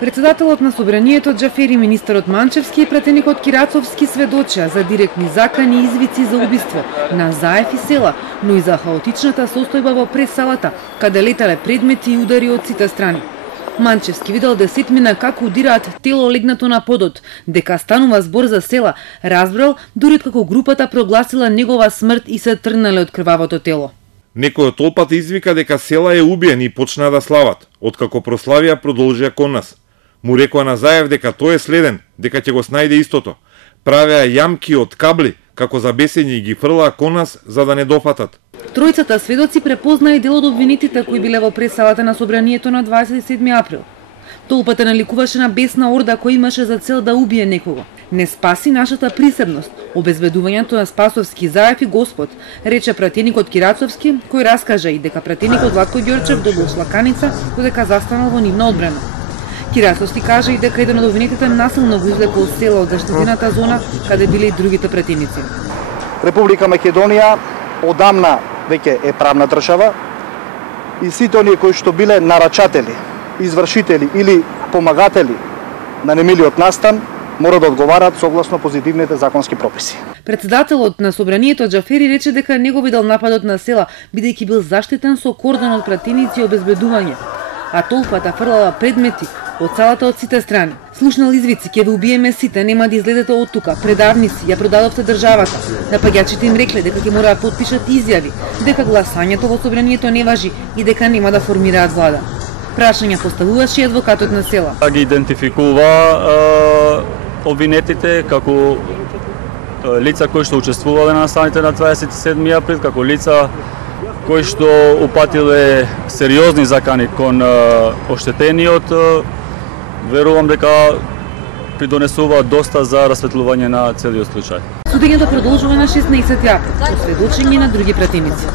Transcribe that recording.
Председателот на собранието Џафери, министерот Манчевски и пратеникот Кирацовски сведочеа за директни закани и извици за убиство на Заев и села, но и за хаотичната состојба во прес-салата, каде летале предмети и удари од сите страни. Манчевски видел десетмина како удираат тело легнато на подот, дека станува збор за села, разбрал дури како групата прогласила негова смрт и се тргнале од крвавото тело. Некој од толпата извика дека села е убиен и почнаа да слават, откако прославија продолжија кон нас. Му рекоа на Заев дека тој е следен, дека ќе го снајде истото. Правеа јамки од кабли, како за бесење и ги фрлаа кон нас за да не дофатат. Тројцата сведоци препознаа и дел од обвинетите кои биле во пресалата на собранието на 27 април. Толпата наликуваше на бесна орда која имаше за цел да убие некого. Не спаси нашата присебност, обезбедувањето на Спасовски, Заев и Господ, рече пратеникот Кирацовски, кој раскажа и дека пратеникот Владко Ѓорчев добил шлаканица додека застанал во нивна одбрана. Кирацовски кажа и дека еден од обвинетите насилно го извлекол од села од заштитената зона, каде биле и другите пратеници. Република Македонија одамна веќе е правна држава и сите оние кои што биле нарачатели, извршители или помагатели на немилиот настан мора да одговарат согласно позитивните законски прописи. Председателот на собранието Џафери рече дека не го видел нападот на села, бидејќи бил заштитен со кордон од пратеници и обезбедување, а толпата фрлала предмети од салата од сите страни. Слушнал извици: "Ќе ве убиеме сите, нема да излезете од тука, предавници, ја продадовте државата." Напаѓачите им рекле дека ќе мора да потпишат изјави, дека гласањето во собранието не важи и дека нема да формираат влада. Прашања поставуваше и адвокатот на села. Ги идентификува обвинетите како лица кои што учествувале на настаните на 27 април, како лица кои што упатиле сериозни закани кон оштетениот. Верувам дека придонесува доста за расветлување на целиот случај. Судењето продолжува на 16 април, со сведочење на други пратеници.